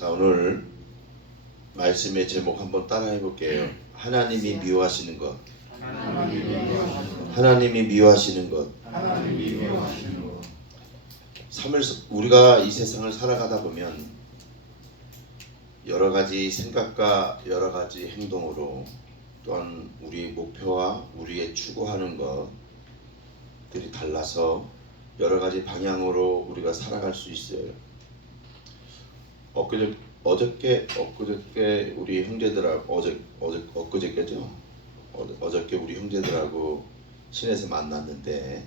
자, 오늘 말씀의 제목 한번 따라해 볼게요. 하나님이 미워하시는 것. 하나님이 미워하시는 것. 우리가 이 세상을 살아가다 보면 여러 가지 생각과 여러 가지 행동으로 또한 우리의 목표와 우리의 추구하는 것들이 달라서 여러 가지 방향으로 우리가 살아갈 수 있어요. 어저께 우리 형제들하고 엊그저께죠. 어저께 우리 형제들하고 시내에서 만났는데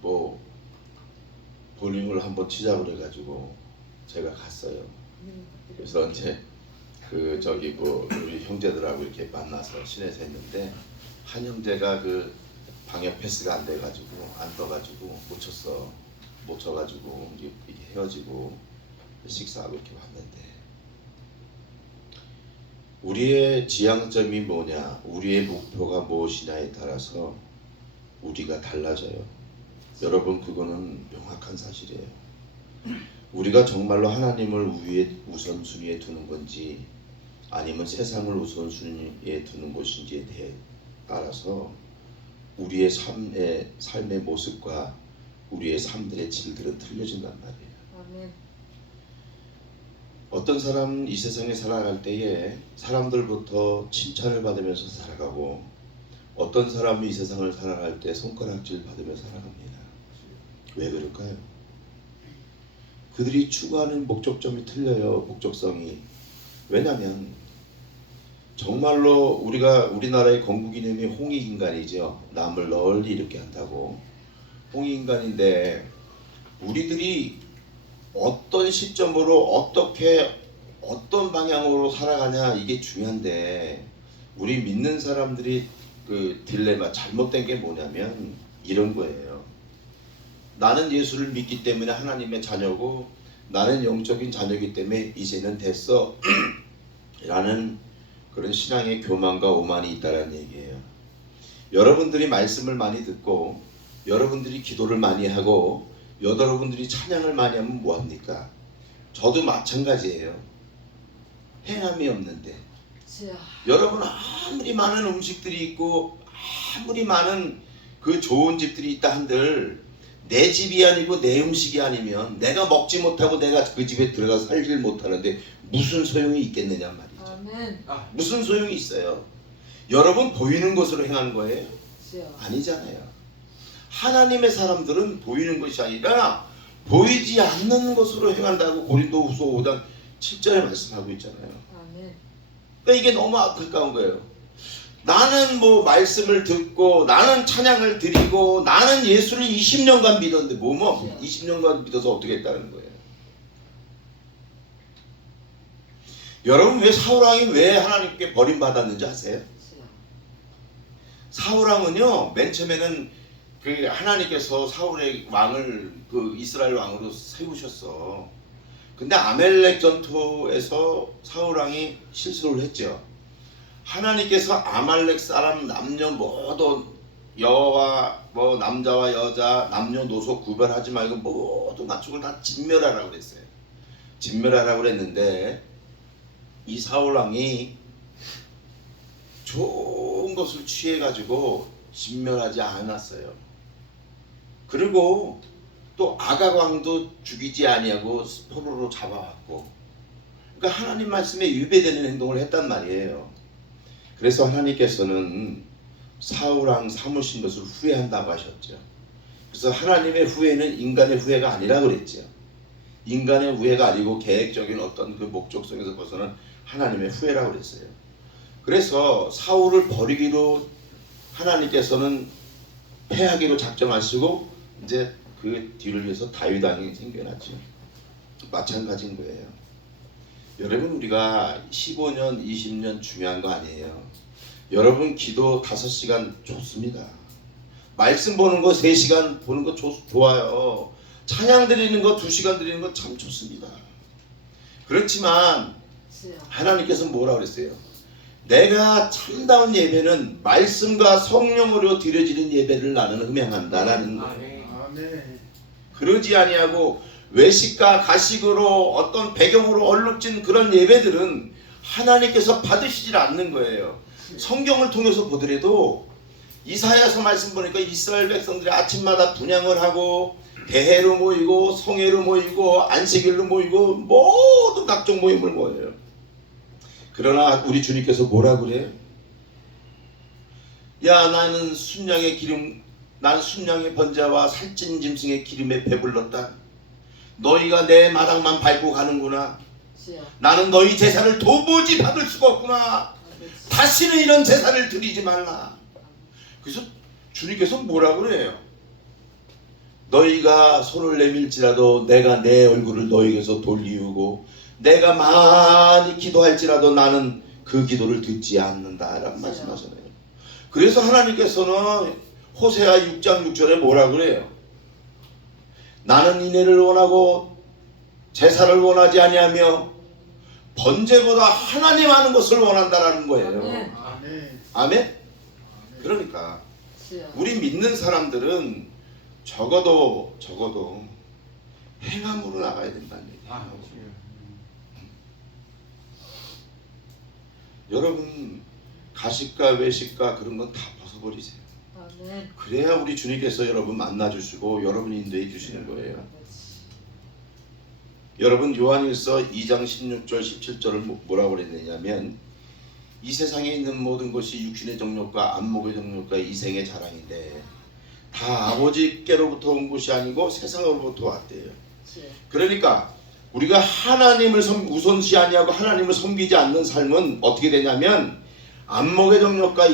뭐 볼링을 한번 치자 그래가지고 제가 갔어요. 그래서 이제 우리 형제들하고 이렇게 만나서 시내에서 했는데 한 형제가 그 방역 패스가 안 돼가지고 안 떠가지고 못 쳐가지고 이렇게 헤어지고 식사하고 이렇게 왔는데, 우리의 지향점이 뭐냐, 우리의 목표가 무엇이냐에 따라서 우리가 달라져요. 여러분, 그거는 명확한 사실이에요. 우리가 정말로 하나님을 우선순위에 두는 건지 아니면 세상을 우선순위에 두는 것인지에 대해 따라서 우리의 삶의 모습과 우리의 삶들의 질들은 틀려진단 말이에요. 아멘. 어떤 사람은 이 세상에 살아갈 때에 사람들부터 칭찬을 받으면서 살아가고, 어떤 사람은 이 세상을 살아갈 때 손가락질 받으며 살아갑니다. 왜 그럴까요? 그들이 추구하는 목적점이 틀려요. 목적성이. 왜냐하면 정말로 우리나라의 건국이념이 홍익인간이죠. 남을 널리 이렇게 한다고. 홍익인간인데 우리들이 어떤 시점으로 어떤 방향으로 살아가냐, 이게 중요한데, 우리 믿는 사람들이 그 딜레마, 잘못된 게 뭐냐면 이런 거예요. 나는 예수를 믿기 때문에 하나님의 자녀고, 나는 영적인 자녀이기 때문에 이제는 됐어 라는 그런 신앙의 교만과 오만이 있다는 얘기예요. 여러분들이 말씀을 많이 듣고 여러분들이 기도를 많이 하고 여러분들이 찬양을 많이 하면 뭐합니까? 저도 마찬가지예요. 행함이 없는데, 여러분 아무리 많은 음식들이 있고 아무리 많은 그 좋은 집들이 있다 한들 내 집이 아니고 내 음식이 아니면 내가 먹지 못하고 내가 그 집에 들어가서 살질 못하는데 무슨 소용이 있겠느냐 말이죠. 아멘. 무슨 소용이 있어요? 여러분 보이는 것으로 행하는 거예요? 아니잖아요. 하나님의 사람들은 보이는 것이 아니라 보이지 않는 것으로 행한다고 고린도후서 5장 7절에 말씀하고 있잖아요. 아멘. 그러니까 이게 너무 안타까운 거예요. 나는 뭐 말씀을 듣고 나는 찬양을 드리고 나는 예수를 20년간 믿었는데 20년간 믿어서 어떻게 했다는 거예요? 여러분, 왜 사울왕이 왜 하나님께 버림받았는지 아세요? 사울왕은요, 맨 처음에는 그 하나님께서 사울의 왕을 그 이스라엘 왕으로 세우셨어. 근데 아멜렉 전투에서 사울왕이 실수를 했죠. 하나님께서 아말렉 사람 남녀 모두 여와 남자와 여자 남녀노소 구별하지 말고 모두 가축을 다 진멸하라고 그랬어요. 진멸하라고 그랬는데 이 사울왕이 좋은 것을 취해가지고 진멸하지 않았어요. 그리고 또 아각왕도 죽이지 아니하고 포로로 잡아왔고, 그러니까 하나님 말씀에 위배되는 행동을 했단 말이에요. 그래서 하나님께서는 사울왕 삼으신 것을 후회한다고 하셨죠. 그래서 하나님의 후회는 인간의 후회가 아니라 그랬죠. 인간의 후회가 아니고 계획적인 어떤 그 목적성에서 벗어난 하나님의 후회라고 그랬어요. 그래서 사울을 버리기로 하나님께서는 패하기로 작정하시고 이제 그 뒤를 위해서 다윗 왕이 생겨났죠. 마찬가지인 거예요. 여러분, 우리가 15년, 20년 중요한 거 아니에요. 여러분, 기도 5시간 좋습니다. 말씀 보는 거 3시간 보는 거 좋아요. 찬양 드리는 거 2시간 드리는 거 참 좋습니다. 그렇지만 하나님께서 뭐라고 그랬어요? 내가 참다운 예배는 말씀과 성령으로 드려지는 예배를 나는 음행한다라는 거예요. 그러지 아니하고 외식과 가식으로 어떤 배경으로 얼룩진 그런 예배들은 하나님께서 받으시질 않는 거예요. 성경을 통해서 보더라도 이사야서 말씀 보니까 이스라엘 백성들이 아침마다 분향을 하고 대회로 모이고 성회로 모이고 안식일로 모이고 모든 각종 모임을 모여요. 그러나 우리 주님께서 뭐라 그래요? 야, 나는 순양의 번제와 살찐 짐승의 기름에 배불렀다. 너희가 내 마당만 밟고 가는구나. 나는 너희 제사를 도무지 받을 수가 없구나. 다시는 이런 제사를 드리지 말라. 그래서 주님께서 뭐라 그래요? 너희가 손을 내밀지라도 내가 내 얼굴을 너희에게서 돌리우고 내가 많이 기도할지라도 나는 그 기도를 듣지 않는다 라고 말씀하잖아요. 그래서 하나님께서는 호세아 6장 6절에 뭐라 그래요? 나는 인애를 원하고 제사를 원하지 아니하며 번제보다 하나님 하는 것을 원한다라는 거예요. 아멘. 아멘? 그러니까 우리 믿는 사람들은 적어도 행함으로 나가야 된다는 얘기예요. 여러분 가식과 외식과 그런 건 다 벗어버리세요. 그래야 우리 주님께서 여러분 만나주시고 여러분 인도해 주시는 거예요. 여러분 요한일서 2장 16절 17절을 뭐라고 그랬느냐면 이 세상에 있는 모든 것이 육신의 정욕과 안목의 정욕과 이생의 자랑인데 다 아버지께로부터 온 것이 아니고 세상으로부터 왔대요. 그러니까 우리가 하나님을 우선시 아니하고 하나님을 섬기지 않는 삶은 어떻게 되냐면 안목의 정욕과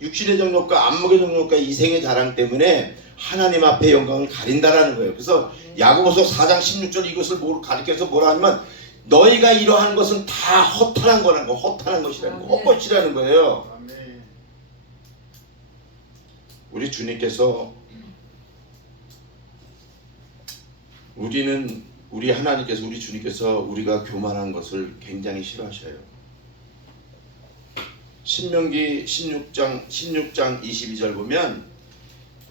육신의 정욕과 안목의 정욕과 이생의 자랑 때문에 하나님 앞에 영광을 가린다라는 거예요. 그래서 야고보서 4장 16절 이것을 가리켜서 뭐라 하냐면 너희가 이러한 것은 다 허탄한 거라는 거, 허탄한 것이라는 거, 헛것이라는 거예요. 우리 주님께서 우리 하나님께서 우리 주님께서 우리가 교만한 것을 굉장히 싫어하셔요. 신명기 16장 22절 보면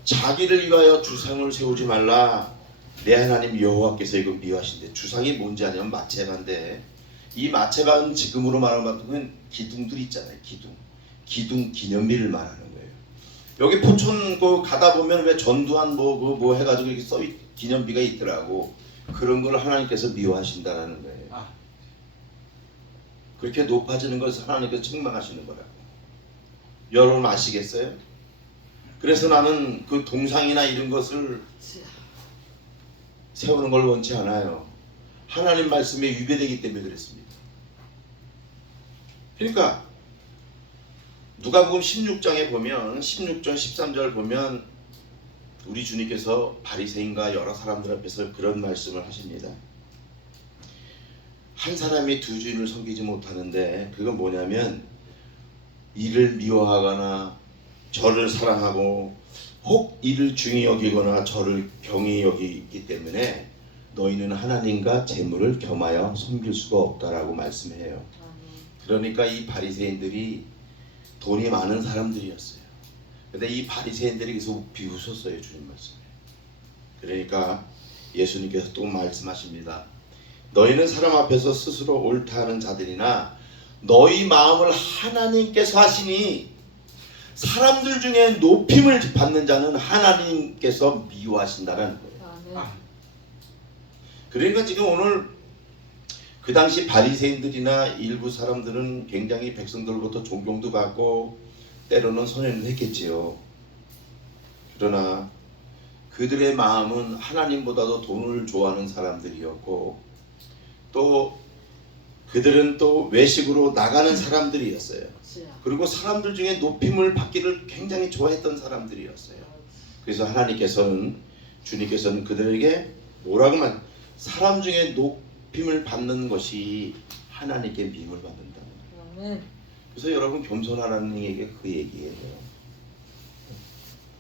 자기를 위하여 주상을 세우지 말라 내 하나님 여호와께서 이거 미워하신대. 주상이 뭔지 아냐면 마체바인데 이 마체바는 지금으로 말하면 기둥들 있잖아요. 기둥 기념비를 말하는 거예요. 여기 포천 가다 보면 왜 전두환 뭐 해가지고 이렇게 기념비가 있더라고. 그런 걸 하나님께서 미워하신다라는 거예요. 그렇게 높아지는 것을 하나님께서 책망하시는 거라고. 여러분 아시겠어요? 그래서 나는 그 동상이나 이런 것을 세우는 걸 원치 않아요. 하나님 말씀에 위배되기 때문에 그랬습니다. 그러니까 누가복음 16장에 보면 16절 13절 보면 우리 주님께서 바리새인과 여러 사람들 앞에서 그런 말씀을 하십니다. 한 사람이 두 주인을 섬기지 못하는데 그건 뭐냐면 이를 미워하거나 저를 사랑하고 혹 이를 중히 여기거나 저를 경히 여기기 때문에 너희는 하나님과 재물을 겸하여 섬길 수가 없다라고 말씀해요. 그러니까 이 바리새인들이 돈이 많은 사람들이었어요. 근데 이 바리새인들이 계속 비웃었어요, 주님 말씀에. 그러니까 예수님께서 또 말씀하십니다. 너희는 사람 앞에서 스스로 옳다 하는 자들이나 너희 마음을 하나님께서 하시니 사람들 중에 높임을 받는 자는 하나님께서 미워하신다는 거예요. 그러니까 지금 오늘 그 당시 바리새인들이나 일부 사람들은 굉장히 백성들로부터 존경도 받고 때로는 선행도 했겠지요. 그러나 그들의 마음은 하나님보다도 돈을 좋아하는 사람들이었고 또 그들은 또 외식으로 나가는 사람들이었어요. 그리고 사람들 중에 높임을 받기를 굉장히 좋아했던 사람들이었어요. 그래서 주님께서는 그들에게 뭐라고 사람 중에 높임을 받는 것이 하나님께 미움을 받는다. 그래서 여러분 겸손하라는 얘기가 그 얘기예요.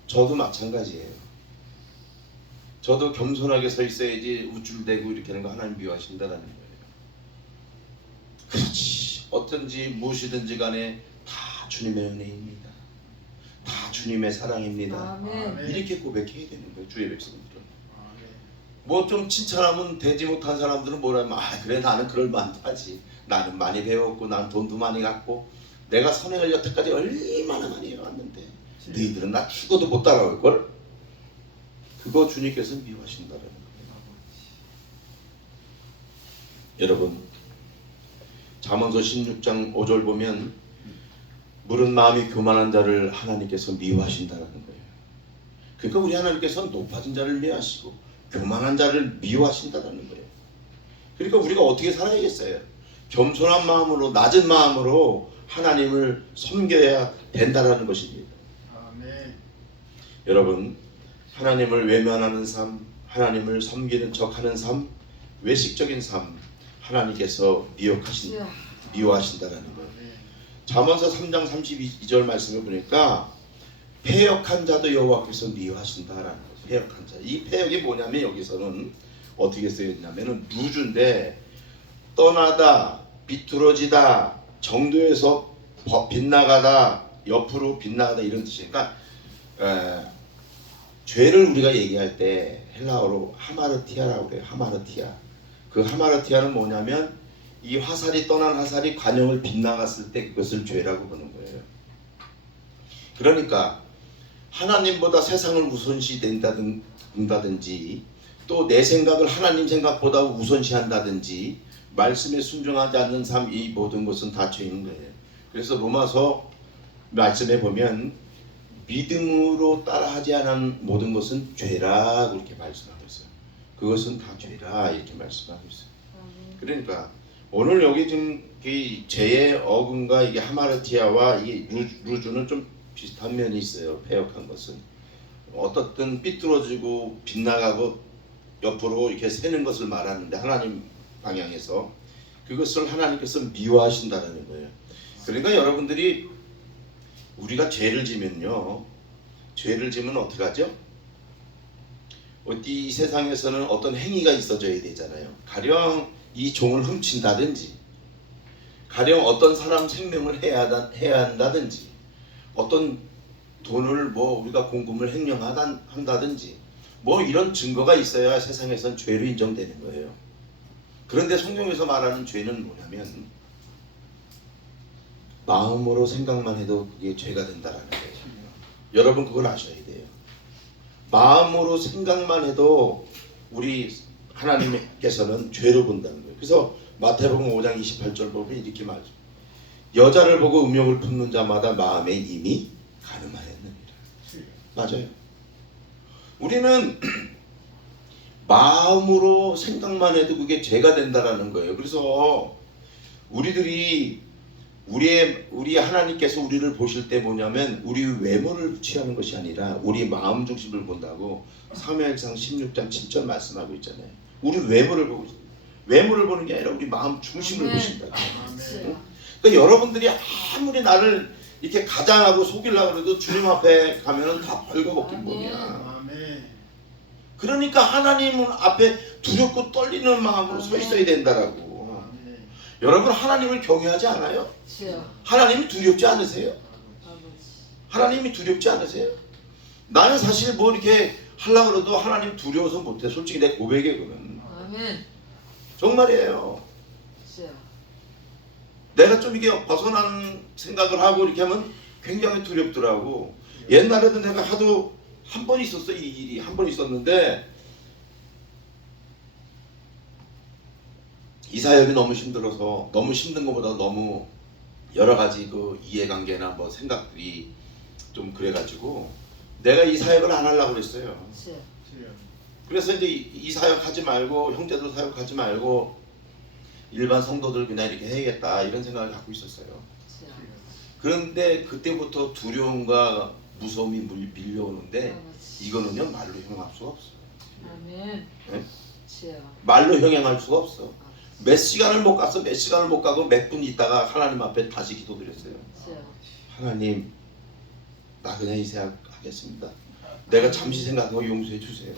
저도 마찬가지예요. 저도 겸손하게 서 있어야지 우쭐대고 이렇게 하는 거 하나님 미워하신다는 거예요. 그렇지. 어떤지 무엇이든지 간에 다 주님의 은혜입니다. 다 주님의 사랑입니다. 아멘. 이렇게 고백해야 되는 거예요. 주의 백성들은. 뭐 좀 칭찬하면 되지 못한 사람들은 뭐라면 그래 나는 그럴 만하지. 나는 많이 배웠고 난 돈도 많이 갖고 내가 선행을 여태까지 얼마나 많이 해왔는데 너희들은 나 죽어도 못 따라올걸? 그거 주님께서 미워하신다는 거예요. 여러분 잠언서 16장 5절 보면 무른 마음이 교만한 자를 하나님께서 미워하신다는 거예요. 그러니까 우리 하나님께서는 높아진 자를 미워하시고 교만한 자를 미워하신다는 거예요. 그러니까 우리가 어떻게 살아야겠어요? 겸손한 마음으로 낮은 마음으로 하나님을 섬겨야 된다는 것입니다. 아멘. 여러분 하나님을 외면하는 삶, 하나님을 섬기는 척하는 삶, 외식적인 삶 하나님께서 미워하신다는 거예요. 잠언서 3장 32절 말씀을 보니까 패역한 자도 여호와께서 미워하신다라는 거예요. 패역한 자. 이 패역이 뭐냐면 여기서는 어떻게 쓰여있냐면은 루주인데 떠나다, 비뚤어지다, 정도에서 빗나가다, 옆으로 빗나가다 이런 뜻이니까 죄를 우리가 얘기할 때 헬라어로 하마르티아라고 그래요. 하마르티아. 그 하마르티아는 뭐냐면 이 화살이 떠난 화살이 관용을 빗나갔을 때 그것을 죄라고 보는 거예요. 그러니까 하나님보다 세상을 우선시된다든지 또 내 생각을 하나님 생각보다 우선시한다든지 말씀에 순종하지 않는 삶, 이 모든 것은 다 죄인 거예요. 그래서 로마서 말씀에 보면 믿음으로 따라하지 않은 모든 것은 죄라 그렇게 말씀하고 있어요. 그것은 다 죄라 이렇게 말씀하고 있어요. 그러니까 오늘 여기 지금 이 죄의 어근과 이게 하마르티아와 이 루주는 좀 비슷한 면이 있어요. 패역한 것은 어떻든 삐뚤어지고 빗나가고 옆으로 이렇게 새는 것을 말하는데 하나님 방향에서 그것을 하나님께서 미워하신다는 거예요. 그러니까 여러분들이 우리가 죄를 지면요, 죄를 지면 어떻게 하죠? 이 세상에서는 어떤 행위가 있어져야 되잖아요. 가령 이 종을 훔친다든지, 가령 어떤 사람 생명을 해야 한다든지, 어떤 돈을 뭐 우리가 공금을 횡령한다든지, 뭐 이런 증거가 있어야 세상에선 죄로 인정되는 거예요. 그런데 성경에서 말하는 죄는 뭐냐면 마음으로 생각만 해도 그게 죄가 된다라는 거예요. 여러분 그걸 아셔야 돼요. 마음으로 생각만 해도 우리 하나님께서는 죄로 본다는 거예요. 그래서 마태복음 5장 28절 보면 이렇게 말해요. 여자를 보고 음욕을 품는 자마다 마음에 이미 가늠하였느니라. 맞아요. 우리는 마음으로 생각만 해도 그게 죄가 된다라는 거예요. 그래서 우리 하나님께서 우리를 보실 때 뭐냐면 우리 외모를 취하는 것이 아니라 우리 마음 중심을 본다고 사무엘상 16장 7절 말씀하고 있잖아요. 우리 외모를 보고 있어요. 외모를 보는 게 아니라 우리 마음 중심을 보신다고. 그러니까 여러분들이 아무리 나를 이렇게 가장하고 속이려고 해도 주님 앞에 가면은 다 벌거벗긴 몸이야. 그러니까 하나님 앞에 두렵고 떨리는 마음으로 서 있어야 된다라고. 여러분 하나님을 경외하지 않아요? 하나님이 두렵지 않으세요? 하나님이 두렵지 않으세요? 나는 사실 뭐 이렇게 하려고 해도 하나님 두려워서 못해. 솔직히 내 고백이에요. 그건 정말이에요. 내가 좀 이게 벗어난 생각을 하고 이렇게 하면 굉장히 두렵더라고. 옛날에도 내가 하도 한 번 있었어. 이 일이 한 번 있었는데 이 사역이 너무 힘들어서, 너무 힘든 것보다 너무 여러 가지 그 이해관계나 뭐 생각들이 좀 그래가지고 내가 이 사역을 안 하려고 그랬어요. 그래서 이제 이 사역 하지 말고 형제들 사역 하지 말고 일반 성도들 그냥 이렇게 해야겠다 이런 생각을 갖고 있었어요. 그런데 그때부터 두려움과 무서움이 밀려오는데 이거는요 말로 형용할 수가 없어요. 네? 말로 형용할 수가 없어. 몇 시간을 못 가서 몇 시간을 못 가고 몇 분 있다가 하나님 앞에 다시 기도드렸어요. 하나님 나 그냥 이 생각 하겠습니다. 내가 잠시 생각하고 용서해 주세요.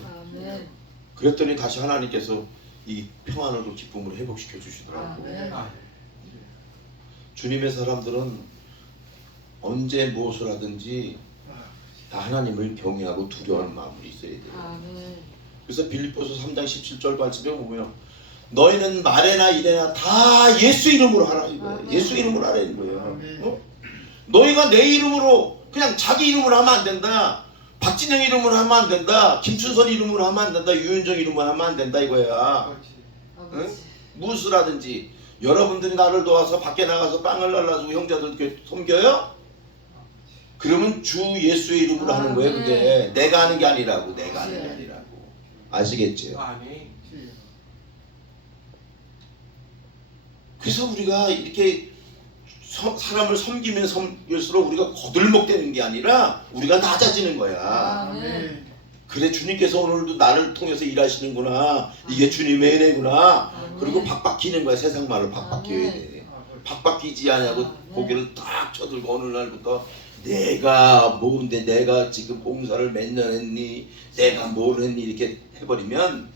그랬더니 다시 하나님께서 이 평안으로 기쁨으로 회복시켜 주시더라고요. 주님의 사람들은 언제 무엇을 하든지 다 하나님을 경외하고 두려워하는 마음이 있어야 돼요. 그래서 빌립보서 3장 17절 말씀에 보면 너희는 말에나 이래나 다 예수 이름으로 하라 이거예요. 예수 이름으로 하라는 거예요. 어? 너희가 내 이름으로 그냥 자기 이름으로 하면 안 된다. 박진영 이름으로 하면 안 된다. 김춘선 이름으로 하면 안 된다. 유윤정 이름으로 하면 안 된다 이거야. 응? 무수라든지 여러분들이 나를 도와서 밖에 나가서 빵을 날라주고 형제들 섬겨요? 그러면 주 예수의 이름으로 하는 거예요. 그게 내가 하는 게 아니라고. 내가 하는 게 아니라고. 아시겠죠? 그래서 우리가 이렇게 사람을 섬기면 섬길수록 우리가 거들먹되는 게 아니라 우리가 낮아지는 거야. 그래 주님께서 오늘도 나를 통해서 일하시는구나. 이게 주님의 은혜구나. 그리고 박박히는 거야. 세상 말로 박박혀야 돼. 박박히지 않냐고 고개를 딱 쳐들고 어느 날부터 내가 뭔데 내가 지금 봉사를 몇 년 했니? 내가 뭘 했니? 이렇게 해버리면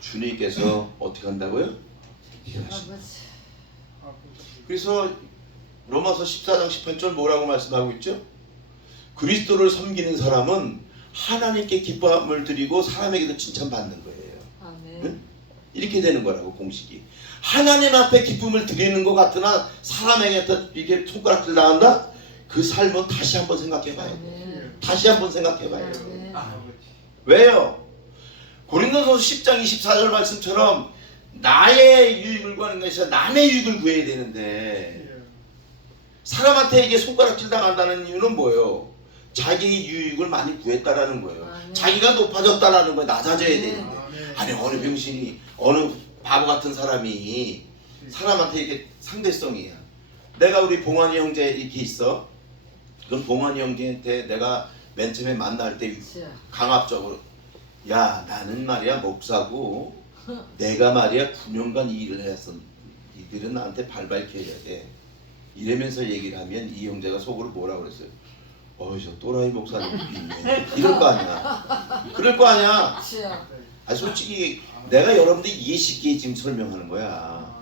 주님께서 어떻게 한다고요? 그래서 로마서 14장 18절 뭐라고 말씀하고 있죠? 그리스도를 섬기는 사람은 하나님께 기쁨을 드리고 사람에게도 칭찬받는 거예요. 응? 이렇게 되는 거라고 공식이. 하나님 앞에 기쁨을 드리는 것 같으나 사람에게 이렇게 손가락질 당한다? 그 삶은 다시 한번 생각해 봐야 돼. 다시 한번 생각해 봐요. 왜요? 고린도서 10장 24절 말씀처럼 나의 유익을 구하는 것이 아니라 남의 유익을 구해야 되는데 사람한테 이게 손가락질 당한다는 이유는 뭐예요? 자기 유익을 많이 구했다라는 거예요. 자기가 높아졌다라는 거예요. 낮아져야 되는 거예요. 아니 어느 병신이 어느 바보 같은 사람이 사람한테 이렇게 상대성이야. 내가 우리 봉환이 형제 이렇게 있어. 그럼 봉환이 형제한테 내가 맨 처음에 만날 때 강압적으로 야 나는 말이야 목사고 내가 말이야 9년간 이 일을 했어. 이들은 나한테 발발켜야 돼. 이러면서 얘기를 하면 이 형제가 속으로 뭐라고 그랬어요? 저 또라이 목사님 있네. 이럴 거 아니야. 그럴 거 아니야. 솔직히 내가 여러분들 이해 쉽게 지금 설명하는 거야.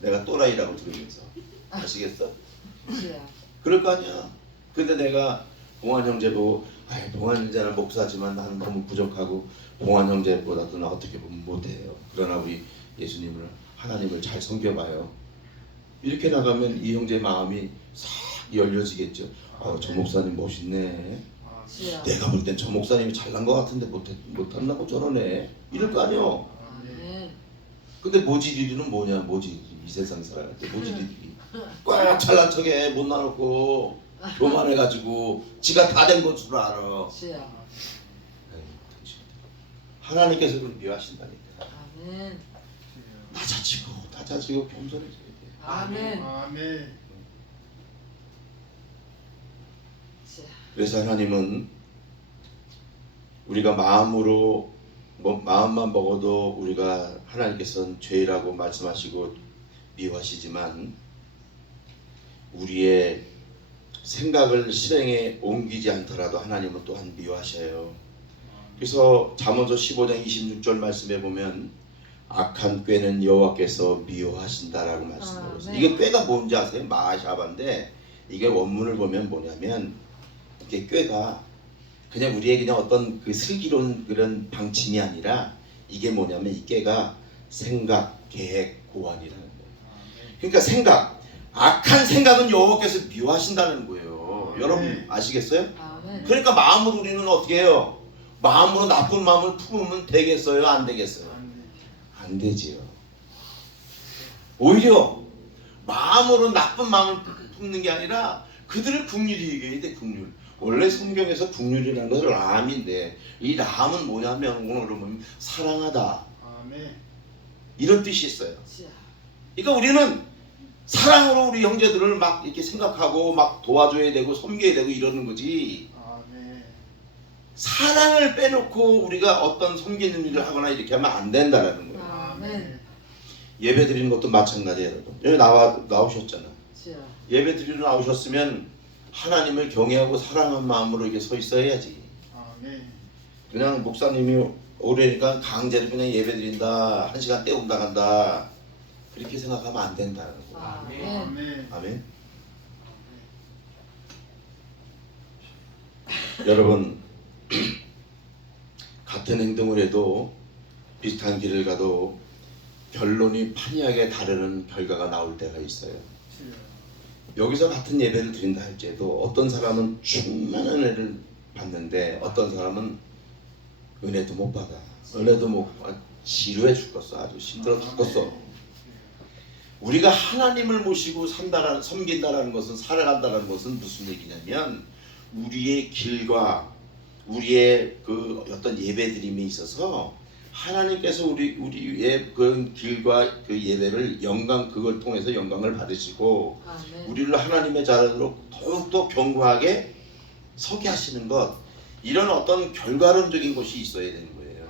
내가 또라이라고 들으면서. 아시겠어? 그럴 거 아니야. 근데 내가 봉환 형제 보고 봉환 형제는 목사지만 나는 너무 부족하고 봉환 형제보다도 나 어떻게 보면 못해요. 그러나 우리 예수님을 하나님을 잘 섬겨봐요. 이렇게 나가면 이 형제 마음이 싹 열려지겠죠. 저 목사님 멋있네. 내가 볼 땐 저 목사님이 잘난 것 같은데 못한다고 저러네. 이럴 거 아니요. 근데 모질이들은 뭐냐? 모질 이 세상 사람한테 모질이들이 꽉 잘난 척해 못 나놓고 교만해가지고 지가 다 된 건 줄 알아. 하나님께서 그걸 미워하신다니까. 낮아지고 겸손해져야 돼. 아멘. 그래서 하나님은 우리가 마음만 먹어도 우리가 하나님께서는 죄라고 말씀하시고 미워하시지만 우리의 생각을 실행에 옮기지 않더라도 하나님은 또한 미워하셔요. 그래서 잠언서 15장 26절 말씀에 보면 악한 꾀는 여호와께서 미워하신다라고 말씀하고 있어요. 이게 꾀가 뭔지 아세요? 마샤바인데 이게 원문을 보면 뭐냐면 이게 꾀가 그냥 우리의 그냥 어떤 그 슬기로운 그런 방침이 아니라 이게 뭐냐면 이 꾀가 생각, 계획, 고안이라는 거예요. 그러니까 악한 생각은 여호와께서 미워하신다는 거예요. 여러분 아시겠어요? 그러니까 마음으로 우리는 어떻게 해요? 마음으로 나쁜 마음을 품으면 되겠어요? 안 되겠어요? 안 되지요. 오히려 마음으로 나쁜 마음을 품는 게 아니라 그들을 긍휼히 얘기해야 돼. 긍휼. 원래 성경에서 긍휼이라는 것은 라함인데 이 라함은 뭐냐면 오늘 보면 사랑하다. 이런 뜻이 있어요. 그러니까 우리는 사랑으로 우리 형제들을 막 이렇게 생각하고 막 도와줘야 되고 섬겨야 되고 이러는 거지. 사랑을 빼놓고 우리가 어떤 섬기는 일을 하거나 이렇게 하면 안 된다라는 거예요. 예배 드리는 것도 마찬가지예요, 여러분. 여기 나오셨잖아. 예배 드리러 나오셨으면 하나님을 경외하고 사랑하는 마음으로 이렇게 서 있어야지. 그냥 목사님이 오래니까 강제로 그냥 예배 드린다, 1시간 때운다 간다 그렇게 생각하면 안 된다는 거예요. 아멘. 여러분 같은 행동을 해도 비슷한 길을 가도 결론이 판이하게 다르는 결과가 나올 때가 있어요. 여기서 같은 예배를 드린다 할지라도 어떤 사람은 충만한 은혜를 받는데 어떤 사람은 은혜도 못 받아. 은혜도 못 받아. 지루해 죽겠어. 아주 힘들어 죽겠어. 우리가 하나님을 모시고 산다라는, 섬긴다라는 것은, 살아간다라는 것은 무슨 얘기냐면 우리의 길과 우리의 그 어떤 예배드림에 있어서 하나님께서 우리의 그 길과 그 예배를 그걸 통해서 영광을 받으시고 아멘. 우리를 하나님의 자녀로 더욱더 견고하게 서게 하시는 것, 이런 어떤 결과론적인 것이 있어야 되는 거예요.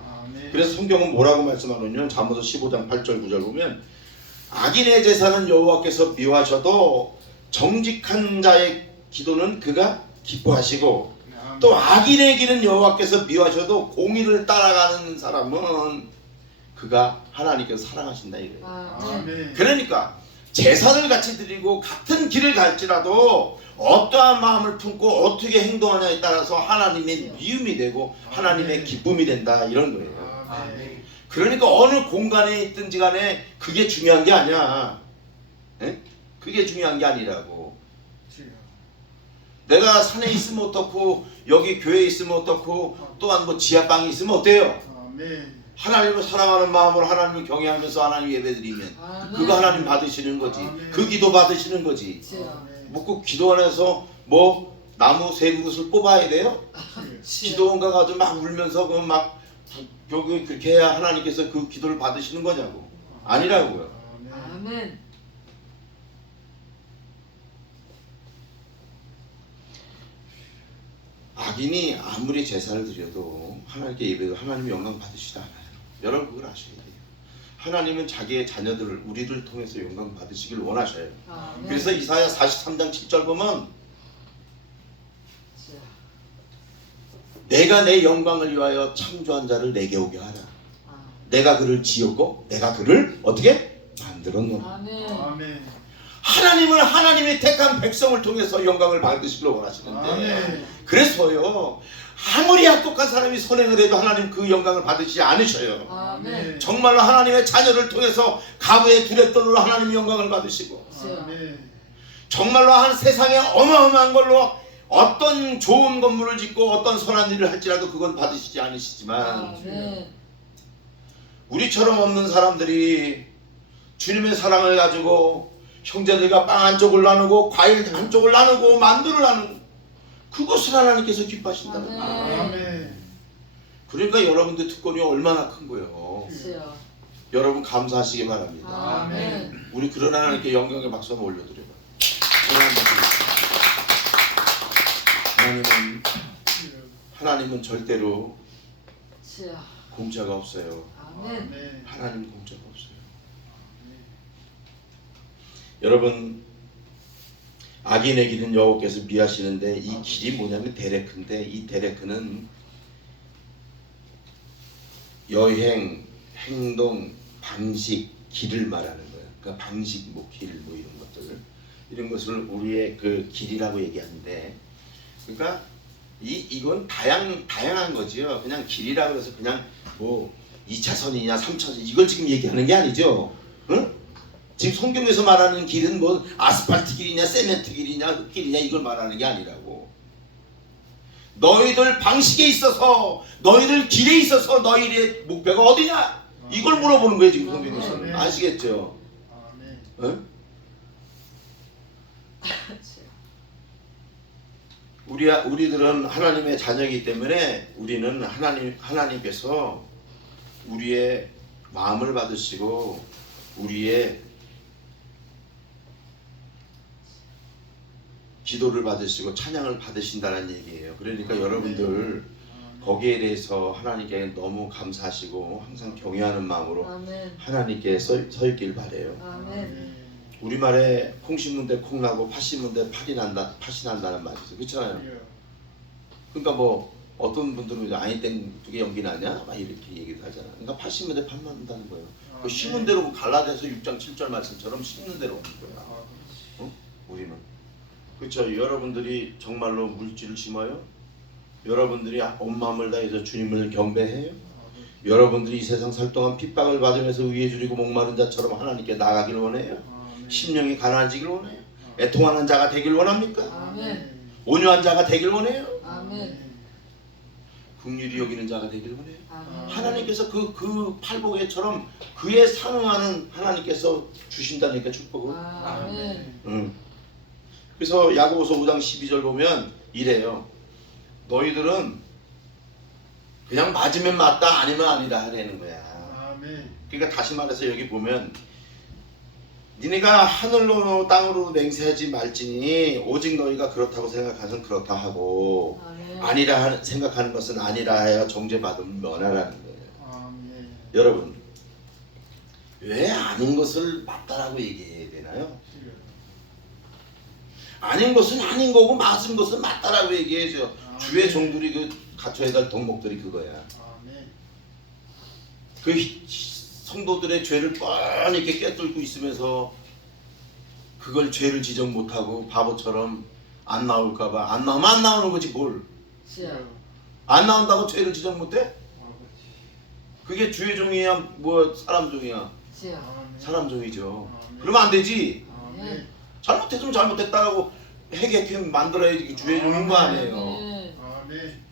그래서 성경은 뭐라고 말씀하느냐면 잠언서 15장 8절 9절 보면 악인의 제사는 여호와께서 미워하셔도 정직한 자의 기도는 그가 기뻐하시고 또 악인의 길은 여호와께서 미워하셔도 공의를 따라가는 사람은 그가 하나님께서 사랑하신다 이거예요. 아멘. 그러니까 제사를 같이 드리고 같은 길을 갈지라도 어떠한 마음을 품고 어떻게 행동하냐에 따라서 하나님의 미움이 되고 하나님의 기쁨이 된다 이런 거예요. 아멘. 그러니까 어느 공간에 있든지 간에 그게 중요한 게 아니야. 에? 그게 중요한 게 아니라고. 내가 산에 있으면 어떻고 여기 교회에 있으면 어떻고 또한 뭐 지하방에 있으면 어때요? 하나님을 사랑하는 마음으로 하나님을 경외하면서 하나님 예배드리면 그거 하나님 받으시는 거지. 그 기도 받으시는 거지. 뭐 기도 안에서 뭐 나무 세 그릇을 뽑아야 돼요? 기도원가 가서 막 울면서 막 여기 그렇게 해야 하나님께서 그 기도를 받으시는 거냐고. 아니라고요. 아멘. 악인이 아무리 제사를 드려도 하나님께 예배도 하나님의 영광 받으시지 않아요. 여러분 그걸 아셔야 돼요. 하나님은 자기의 자녀들을 우리를 통해서 영광 받으시길 원하셔요. 아멘. 그래서 이사야 43장 7절 보면 내가 내 영광을 위하여 창조한 자를 내게 오게 하라. 내가 그를 지었고 내가 그를 어떻게 만들었노라. 아멘. 하나님은 하나님의 택한 백성을 통해서 영광을 받으시길 원하시는데 그래서요 아무리 악독한 사람이 선행을 해도 하나님 그 영광을 받으시지 않으셔요. 아멘. 정말로 하나님의 자녀를 통해서 가부의 두렛돈으로 하나님 영광을 받으시고 정말로 한 세상에 어마어마한 걸로 어떤 좋은 건물을 짓고 어떤 선한 일을 할지라도 그건 받으시지 않으시지만 우리처럼 없는 사람들이 주님의 사랑을 가지고 형제들과 빵 한쪽을 나누고 과일 한쪽을 나누고 만두를 나누고 그것을 하나님께서 기뻐하신다는 거예요. 그러니까 여러분들 특권이 얼마나 큰 거예요. 여러분 감사하시기 바랍니다. 아멘. 우리 그런 하나님께 영광의 박수 한번 올려드려요. 하나님은 절대로 공짜가 없어요. 아멘. 하나님 공짜가 없어요. 여러분 악인의 길은 여호와께서 미하시는데 이 길이 뭐냐면 데레크인데 이 데레크는 여행, 행동, 방식, 길을 말하는 거예요. 그러니까 방식, 길, 이런 것들, 이런 것을 우리의 그 길이라고 얘기하는데, 그러니까 이건 다양한 거지요. 그냥 길이라고 해서 그냥 뭐 2차선이냐 3차선 이걸 지금 얘기하는 게 아니죠. 응? 지금 성경에서 말하는 길은 뭐 아스팔트 길이냐 세멘트 길이냐 흙길이냐 이걸 말하는 게 아니라고. 너희들 방식에 있어서 너희들 길에 있어서 너희의 목표가 어디냐 이걸 물어보는 거예요 지금 성경에서는. 아시겠죠? 응? 우리들은 하나님의 자녀이기 때문에 우리는 하나님께서 우리의 마음을 받으시고 우리의 기도를 받으시고 찬양을 받으신다는 얘기예요. 그러니까 여러분들 거기에 대해서 하나님께 너무 감사하시고 항상 경외하는 마음으로 하나님께 서 있길 바래요. 우리말에 콩 심는 데 콩 나고 팥 심는 데 팥이 난다는 말이 있어요. 그렇잖아요. 그러니까 뭐 어떤 분들은 아니 땡두개 연기 나냐 막 이렇게 얘기를 하잖아. 그러니까 팥 심는 데 팥 난다는 거예요. 그 심은 대로 갈라디아서 6장 7절 말씀처럼 심는 대로 오는 거야. 우리는 그렇죠. 여러분들이 정말로 물질을 심어요? 여러분들이 온 마음을 다해서 주님을 경배해요? 여러분들이 이 세상 살 동안 핍박을 받으면서 위에 줄이고 목마른 자처럼 하나님께 나가길 원해요? 심령이 가난해지길 원해요? 애통하는 자가 되길 원합니까? 아멘. 온유한 자가 되길 원해요? 아멘. 긍휼히 여기는 자가 되길 원해요? 아멘. 하나님께서 그 팔복에처럼 그에 상응하는 하나님께서 주신다니까 축복을. 아멘. 그래서 야고보서 5장 12절 보면 이래요. 너희들은 그냥 맞으면 맞다 아니면 아니다 하라는 거야. 아멘. 그러니까 다시 말해서 여기 보면 니네가 하늘로 땅으로 맹세하지 말지니 오직 너희가 그렇다고 생각하면 그렇다 하고 아멘. 아니라 생각하는 것은 아니라 하여 정죄받으면 면하라는 거예요. 아멘. 여러분 왜 아닌 것을 맞다라고 얘기해야 되나요? 아닌 것은 아닌 거고 맞은 것은 맞다라고 얘기해야죠. 주의 종들이 그 갖춰야 될 덕목들이 그거야. 아멘. 그 성도들의 죄를 뻔히 이렇게 꿰뚫고 있으면서 그걸 죄를 지적 못하고 바보처럼 안 나올까봐 안 나오면 안 나오는 거지 뭘. 안 나온다고 죄를 지적 못해? 그게 주의 종이야 뭐 사람 종이야? 사람 종이죠. 그러면 안 되지. 아멘. 잘못했으면 잘못했다라고 해결해 만들어야지 주의 종인 거 아니에요. 아멘.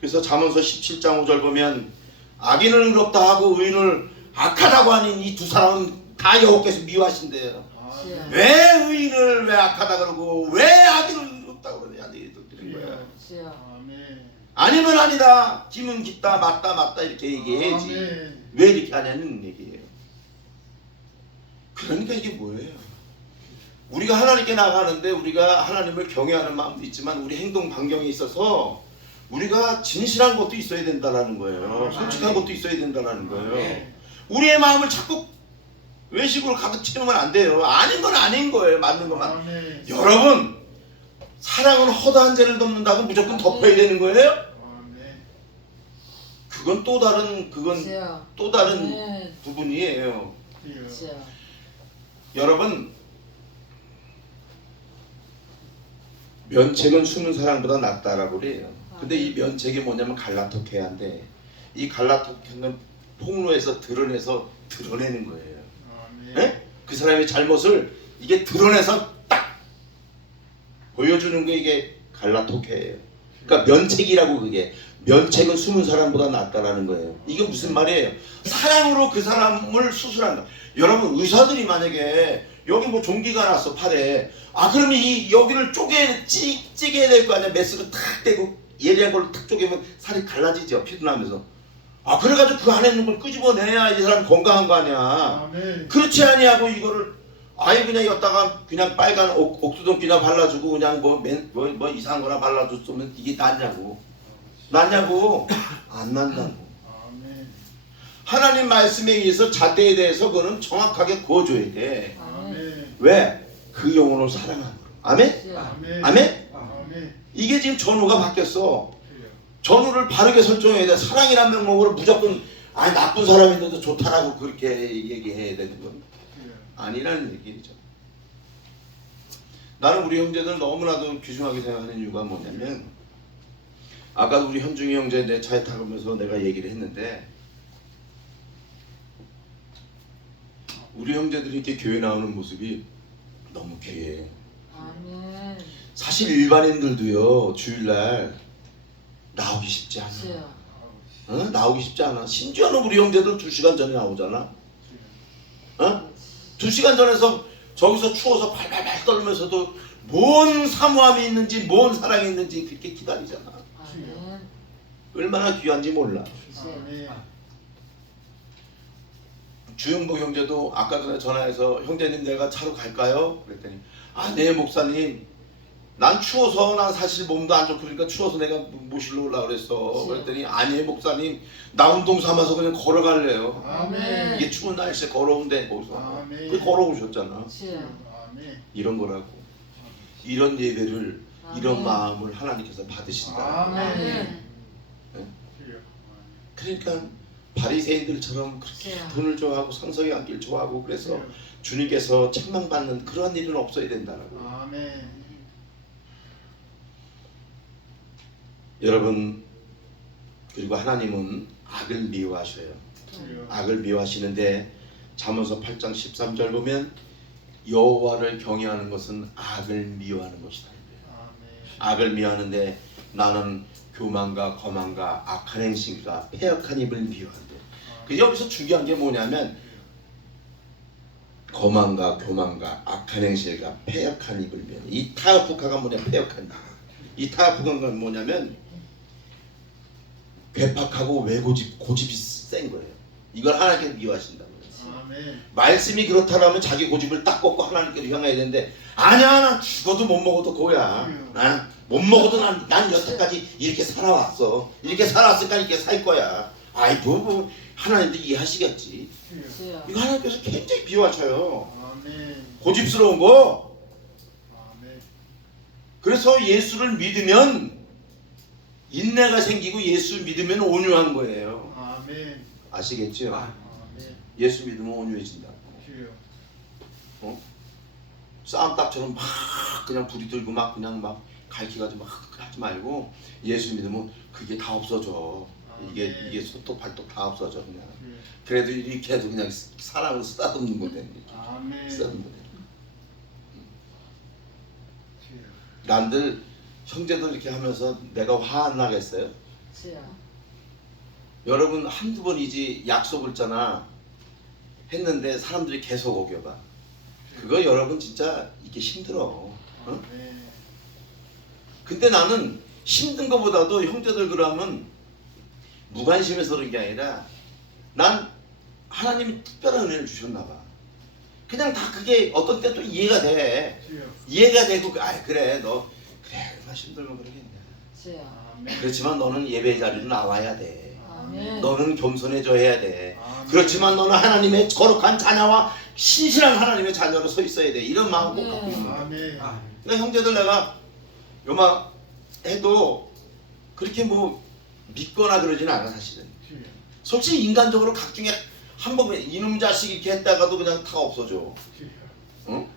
그래서 잠언서 17장 5절 보면 악인을 의롭다 하고 의인을 악하다고 하는 이 두 사람은 다 여호께서 미워하신대요. 왜 의인을 왜 악하다 그러고 왜 악인을 의롭다 그러냐 이런 거야. 아멘. 아니면 아니다, 김은 깊다, 맞다 이렇게 얘기해야지. 아멘. 왜 이렇게 하냐는 얘기예요. 그러니까 이게 뭐예요? 우리가 하나님께 나가는데 우리가 하나님을 경외하는 마음도 있지만 우리 행동 반경에 있어서 우리가 진실한 것도 있어야 된다는 거예요. 솔직한 것도 있어야 된다는 거예요. 우리의 마음을 자꾸 외식으로 가득 채우면 안 돼요. 아닌 건 아닌 거예요. 맞는 것만. 아멘. 여러분, 사랑은 허다한 죄를 덮는다고 무조건 덮어야 되는 거예요? 아멘. 그건 또 다른 아멘. 부분이에요. 주여. 여러분, 면책은 숨은 사랑보다 낫다라고 그래요. 근데 이 면책이 뭐냐면 갈라토케아인데 이 갈라토케는 폭로해서 드러내서 드러내는 거예요. 아멘. 네? 그 사람의 잘못을 이게 드러내서 딱 보여주는 게 이게 갈라토케예요. 그러니까 면책이라고 그게 면책은 숨은 사람보다 낫다라는 거예요. 이게 무슨 말이에요? 사랑으로 그 사람을 수술한다. 여러분 의사들이 만약에 여기 뭐 종기가 났어 팔에 그러면 이 여기를 찌개야 될 거 아니야. 메스로 탁 대고 예리한 걸로 탁 쪼개면 살이 갈라지죠. 피도 나면서 그래가지고 그 안에 있는 걸 끄집어내야 이 사람 건강한 거 아니야. 아멘. 그렇지 아니하고 이거를 그냥 여기다가 그냥 빨간 옥수동기나 발라주고 그냥 뭐 이상한 거나 발라줬으면 이게 낫냐고 안 난다고. 아멘. 하나님 말씀에 의해서 잣대에 대해서 그거는 정확하게 구워줘야 돼. 아멘. 왜? 그 영혼을 사랑하므로. 아멘? 아멘. 아멘? 아멘. 이게 지금 전후가 바뀌었어. 전후를 바르게 설정해야 돼. 사랑이라는 명목으로 무조건 나쁜 사람인데도 좋다라고 그렇게 얘기해야 되는 건 아니라는 얘기죠. 나는 우리 형제들 너무나도 귀중하게 생각하는 이유가 뭐냐면 아까도 우리 현중이 형제 내 차에 타면서 내가 얘기를 했는데 우리 형제들이 이렇게 교회 나오는 모습이 너무 귀해요. 아멘. 사실 일반인들도요 주일날 나오기 쉽지 않아. 나오기 쉽지 않아. 심지어는 우리 형제들 2시간 전에 나오잖아. 2시간 전에서 저기서 추워서 발발발 떨면서도 뭔 사모함이 있는지 뭔 사랑이 있는지 그렇게 기다리잖아. 아멘. 얼마나 귀한지 몰라. 아멘. 주영복 형제도 아까 전에 전화해서 형제님 내가 차로 갈까요? 그랬더니 네 목사님 난 추워서 난 사실 몸도 안 좋고 그러니까 추워서 내가 모실러 오려고 그랬어. 그랬더니 아니에요 목사님 나 운동 삼아서 그냥 걸어갈래요. 아멘. 이게 추운 날씨에 걸어온대 거기서. 아멘. 그 걸어오셨잖아. 아멘. 이런 거라고. 이런 예배를 이런 아멘. 마음을 하나님께서 받으신다. 아멘. 그러니까 바리새인들처럼 그렇게 돈을 좋아하고 상석에 앉길 좋아하고 그래서 주님께서 책망받는 그런 일은 없어야 된다라고. 아멘. 여러분, 그리고 하나님은 악을 미워하셔요. 주여. 악을 미워하시는데 잠언서 8장 13절 보면 여호와를 경외하는 것은 악을 미워하는 것이다. 아멘. 악을 미워하는데 나는 교만과 거만과 악한 행실과 패역한 입을 미워한대. 그 여기서 중요한 게 뭐냐면 거만과 교만과 악한 행실과 패역한 입을 미워한대. 이 타협국화가 뭐냐? 패역한 입. 이 타협국화가 뭐냐면 괴팍하고 고집이 센 거예요. 이걸 하나님께 미워하신다고 그랬어요. 아멘. 말씀이 그렇다면 자기 고집을 딱 꺾고 하나님께로 향해야 되는데 아니야, 난 죽어도 못 먹어도 고야. 못 먹어도 난 여태까지 이렇게 살아왔어. 이렇게 살아왔으니까 이렇게 살 거야. 아이고, 하나님도 이해하시겠지. 주여. 이거 하나님께서 굉장히 비워하셔요. 아멘. 고집스러운 거. 아멘. 그래서 예수를 믿으면 인내가 생기고 예수 믿으면 온유한 거예요. 아멘. 아시겠죠? 아멘. 예수 믿으면 온유해진다. 주여. 싸움닭처럼 막 그냥 불이 들고 막 그냥 막 갈기가지고 막 하지 말고 예수 믿으면 그게 다 없어져. 이게 손톱 발톱 다 없어져 그냥. 주여. 그래도 이렇게 해도 그냥 사랑을 쓰다듬는 거네. 아멘. 쓰다듬는 거네. 주여. 남들 형제들 이렇게 하면서 내가 화 안 나겠어요? 주여. 여러분 한두 번이지 약속을 했잖아. 했는데 사람들이 계속 어겨봐. 그거 여러분 진짜 이게 힘들어. 어? 아멘. 근데 나는 힘든 것보다도 형제들 그러면 무관심해서 그런 게 아니라 난 하나님이 특별한 은혜를 주셨나 봐. 그냥 다 그게 어떤 때 또 이해가 돼. 주여. 이해가 되고 그래 너 그래 얼마나 힘들면 그러겠냐. 주여. 아멘. 그렇지만 너는 예배 자리로 나와야 돼. 아멘. 너는 겸손해져야 돼. 아멘. 그렇지만 너는 하나님의 거룩한 자녀와 신실한 하나님의 자녀로 서 있어야 돼. 이런 마음 꼭 갖고 있는 거야. 아멘. 그러니까 형제들 내가 요만 해도 그렇게 뭐 믿거나 그러지는 않아 사실은. 주여. 솔직히 인간적으로 각중에 한 번 이놈 자식 이렇게 했다가도 그냥 다 없어져. 주여. 응?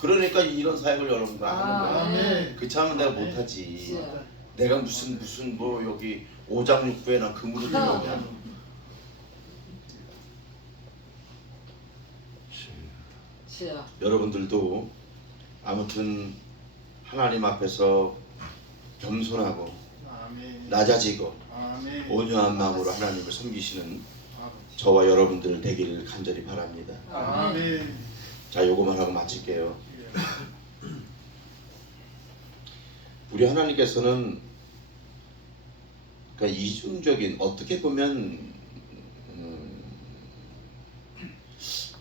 그러니까 이런 사역을 여러분과 하는 거야. 아멘. 그렇지 않으면 내가 못하지. 주여. 내가 무슨 뭐 여기 오장육부에나 근무를 들어오냐. 주여. 여러분들도 아무튼 하나님 앞에서 겸손하고 아멘. 낮아지고 아멘. 온유한 마음으로 하나님을 섬기시는 아버지. 저와 여러분들 되기를 간절히 바랍니다. 아멘. 자, 요거만 하고 마칠게요. 주여. 우리 하나님께서는 그러니까 이중적인 어떻게 보면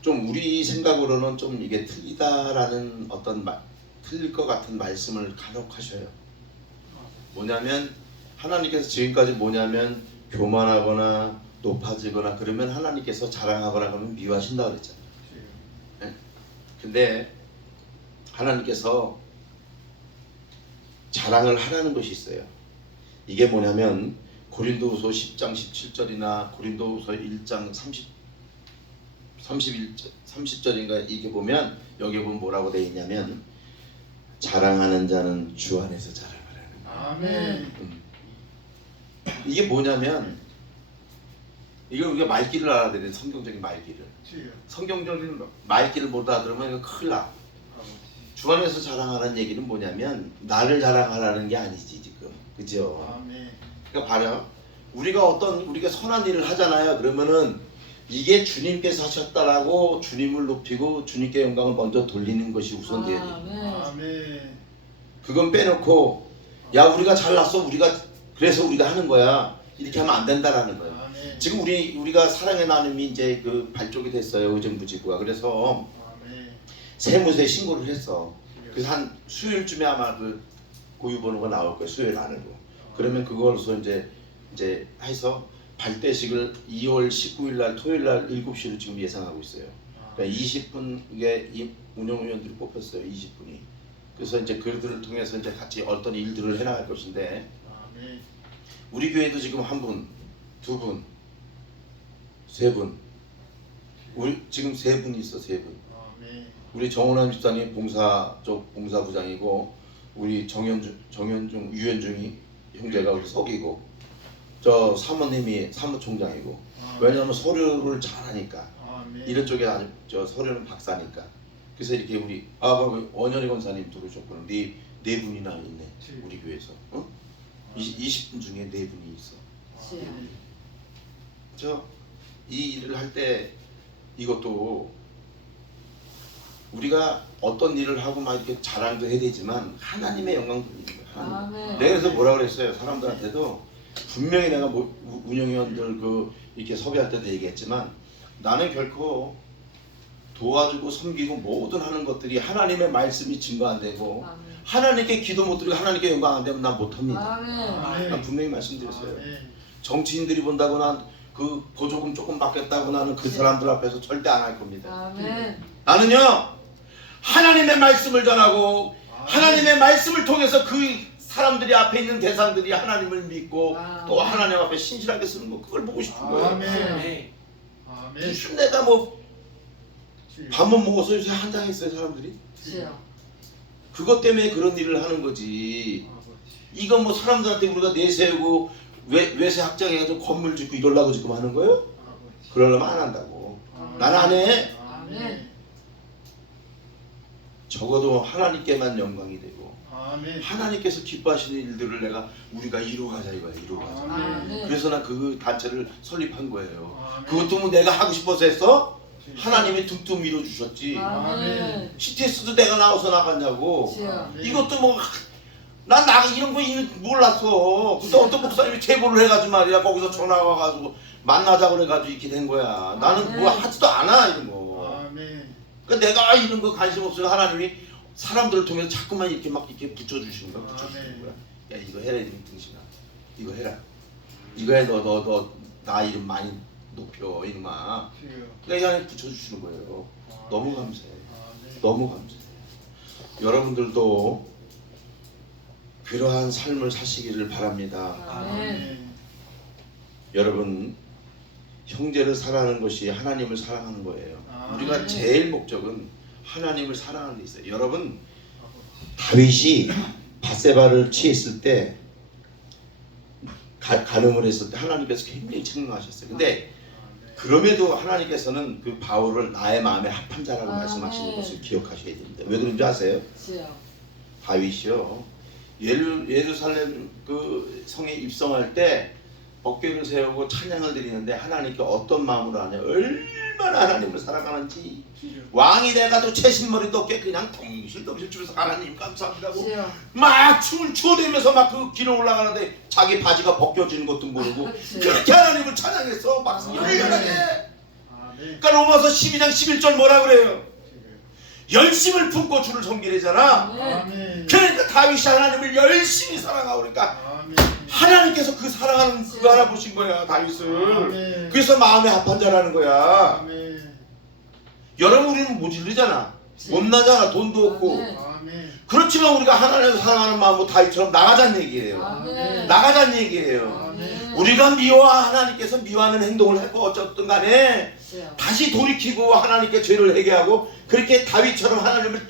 좀 우리 생각으로는 좀 이게 틀리다라는 어떤 틀릴 것 같은 말씀을 간혹 하셔요. 뭐냐면 하나님께서 지금까지 뭐냐면 교만하거나 높아지거나 그러면 하나님께서 자랑하거나 그러면 미워하신다 그랬잖아요. 주여. 근데 하나님께서 자랑을 하라는 것이 있어요. 이게 뭐냐면 고린도후서 10장 17절이나 고린도후서 1장 30절인가 이게 보면 여기 보면 뭐라고 되어 있냐면 자랑하는 자는 주 안에서 자랑하라는 거예요. 아멘. 이게 뭐냐면 이걸 우리가 말귀를 알아야 돼. 성경적인 말귀를. 주여. 성경적인 말귀를 못 알아들으면 이거 큰일 나. 아버지. 주 안에서 자랑하라는 얘기는 뭐냐면 나를 자랑하라는 게 아니지 지금. 그죠? 아멘. 그러니까 봐요. 우리가 선한 일을 하잖아요. 그러면은 이게 주님께서 하셨다라고 주님을 높이고 주님께 영광을 먼저 돌리는 것이 우선돼야 돼요. 아멘. 그건 빼놓고 야 우리가 잘났어. 그래서 우리가 하는 거야. 이렇게 하면 안 된다라는 거예요. 아멘. 지금 우리가 사랑의 나눔이 이제 그 발족이 됐어요. 의정부지구가. 그래서 아멘. 세무서에 신고를 했어. 그래서 한 수요일쯤에 아마 그 고유번호가 나올 거예요. 수요일 안으로. 그러면 그걸로서 이제 해서 발대식을 2월 19일 날 토요일 날 7시로 지금 예상하고 있어요. 그러니까 20분 이게 운영위원들이 뽑혔어요. 20분이. 그래서 이제 그들을 통해서 이제 같이 어떤 일들을 해나갈 것인데 아멘. 우리 교회도 지금 한 분, 두 분, 세 분. 우리 지금 세 분이 있어. 세 분. 아멘. 우리 정원환 집사님 봉사 쪽 봉사부장이고 우리 정현중 유현중이 형제가 우리 속이고 저 사모님이 사무총장이고 왜냐하면 서류를 잘하니까 아멘. 이런 쪽에 아주 저 서류는 박사니까 그래서 이렇게 우리 원현희 권사님 들어오셨구나 네 분이나 있네 우리 교회에서 20분 중에 4분이 있어. 저 이 일을 할 때 이것도 우리가 어떤 일을 하고 막 이렇게 자랑도 해야 되지만 하나님의 영광 돌리는 거야. 내가 그래서 뭐라 그랬어요 사람들한테도 분명히 내가 운영위원들 이렇게 섭외할 때도 얘기했지만 나는 결코 도와주고 섬기고 모든 하는 것들이 하나님의 말씀이 증거 안 되고 하나님께 기도 못 드리고 하나님께 영광 안 되면 난 못합니다. 난 분명히 말씀드렸어요. 정치인들이 본다고 난 그 보조금 조금 받겠다고 나는 그 사람들 앞에서 절대 안 할 겁니다. 나는요 하나님의 말씀을 전하고 하나님의 말씀을 통해서 그 사람들이 앞에 있는 대상들이 하나님을 믿고 또 하나님 앞에 신실하게 쓰는 거 그걸 보고 싶은 거예요. 아멘. 무슨 내가 뭐 밥만 먹어서 요새 한장했어요 사람들이. 그것 때문에 그런 일을 하는 거지. 이건 뭐 사람들한테 우리가 내세우고 외세 확장해가지고 건물 짓고 이러려고 지금 하는 거예요? 그러려면 안 한다고. 난 안 해. 적어도 하나님께만 영광이 되고 하나님께서 기뻐하시는 일들을 우리가 이루어가자 이거야. 이루어가자. 그래서 난 그 단체를 설립한 거예요. 그것도 뭐 내가 하고 싶어서 했어? 하나님이 둥둥 밀어주셨지. CTS도 내가 나와서 나갔냐고. 이것도 뭐 난 이런 거 몰랐어. 근데 어떤 목사님이 제보를 해가지고 말이야 거기서 전화가 와가지고 만나자고 그래가지고 이렇게 된 거야. 나는 뭐 하지도 않아 이런 거. 그러니까 내가 이런 거 관심 없어요. 하나님이 사람들을 통해서 자꾸만 이렇게 막 이렇게 붙여주시는 거야. 붙여주시는 거야. 야 이거 해라 이 등신아. 이거 해라. 이거 해 너 나 이름 많이 높여 이놈아. 그러니까 이 안에 붙여주시는 거예요. 너무 감사해. 너무 감사해. 여러분들도 그러한 삶을 사시기를 바랍니다. 여러분 형제를 사랑하는 것이 하나님을 사랑하는 거예요. 우리가 제일 목적은 하나님을 사랑하는 데 있어요. 여러분 다윗이 밧세바를 취했을 때 간음을 했을 때 하나님께서 굉장히 책망하셨어요. 근데 그럼에도 하나님께서는 그 바울을 나의 마음에 합한 자라고 말씀하시는 것을 기억하셔야 됩니다. 왜 그런지 아세요? 다윗이요 예루살렘 그 성에 입성할 때 법궤를 세우고 찬양을 드리는데 하나님께 어떤 마음으로 하냐 얼마나 하나님을 사랑하는지 왕이 돼가지고 채신머리도 없게 그냥 덩실덩실 주면서 하나님 감사합니다고 막 춤을 추어대면서 막 그 길을 올라가는데 자기 바지가 벗겨지는 것도 모르고 그렇게 하나님을 찬양했어 막 열렬하게. 그러니까 로마서 12장 11절 뭐라 그래요? 열심을 품고 주를 섬기래잖아. 그러니까 다윗이 하나님을 열심히 사랑하고 그러니까 하나님께서 그 사랑하는 그거 하나 보신 거야 다윗을. 그래서 마음에 합한 자라는 거야. 여러분 우리는 모질르잖아. 못나잖아. 돈도 없고. 그렇지만 우리가 하나님을 사랑하는 마음으로 다윗처럼 나가자는 얘기예요. 나가자는 얘기예요. 우리가 하나님께서 미워하는 행동을 했고 어쨌든 간에 다시 돌이키고 하나님께 죄를 회개하고 그렇게 다윗처럼 하나님을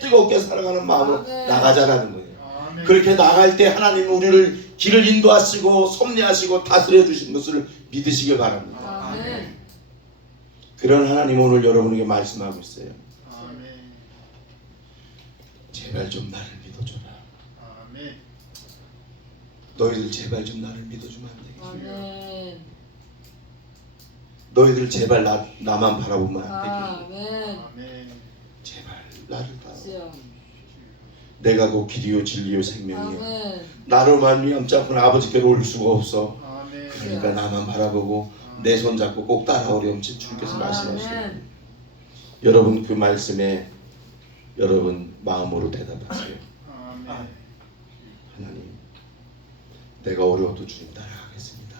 뜨겁게 사랑하는 마음으로 나가자라는 거예요. 그렇게 나갈 때 하나님은 우리를 길을 인도하시고 섭리하시고 다스려 주신 것을 믿으시길 바랍니다. 그런 하나님 오늘 여러분에게 말씀하고 있어요. 제발 좀 나를 믿어줘라. 너희들 제발 좀 나를 믿어주면 안 되겠니? 너희들 제발 나만 바라보면 안 되겠니? 제발 나를 따라. 내가 곧 길이요 진리요 생명이요. 나로 말미암지 않고는 아버지께로 올 수가 없어. 그러니까 나만 바라보고 내 손 잡고 꼭 따라오렴지 주께서 말씀하시는. 여러분 그 말씀에 여러분 마음으로 대답하세요. 하나님 내가 어려워도 주님 따라가겠습니다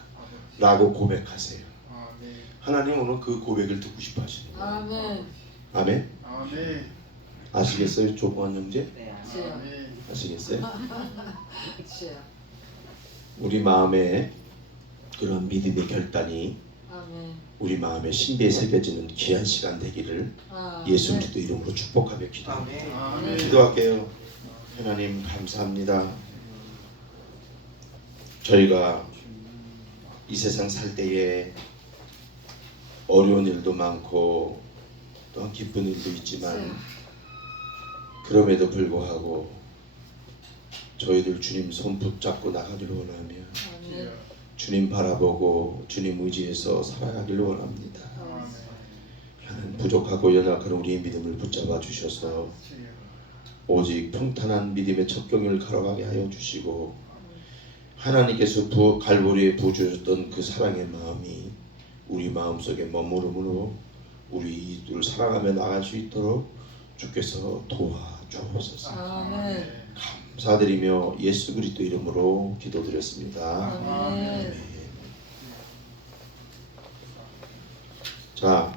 라고 고백하세요. 하나님 오늘 그 고백을 듣고 싶어 하시는 거예요. 아멘. 아시겠어요? 조보한 형제? 아시겠어요? 우리 마음에 그런 믿음의 결단이 우리 마음에 신비에 새겨지는 귀한 시간 되기를 예수 그리스도 이름으로 축복하며 기도합니다. 기도할게요. 하나님 감사합니다. 저희가 이 세상 살 때에 어려운 일도 많고 또 기쁜 일도 있지만 그럼에도 불구하고 저희들 주님 손 붙잡고 나가기를 원하며 아멘. 주님 바라보고 주님 의지해서 살아가기를 원합니다. 하나님 부족하고 연약한 우리의 믿음을 붙잡아 주셔서 오직 평탄한 믿음의 첫 경을 걸어가게 하여 주시고 하나님께서 갈보리에 부어주셨던 그 사랑의 마음이 우리 마음속에 머무름으로 우리 이들 사랑하며 나갈 수 있도록 주께서 도와주옵소서. 아멘. 감사드리며 예수 그리스도 이름으로 기도드렸습니다. 아멘. 자,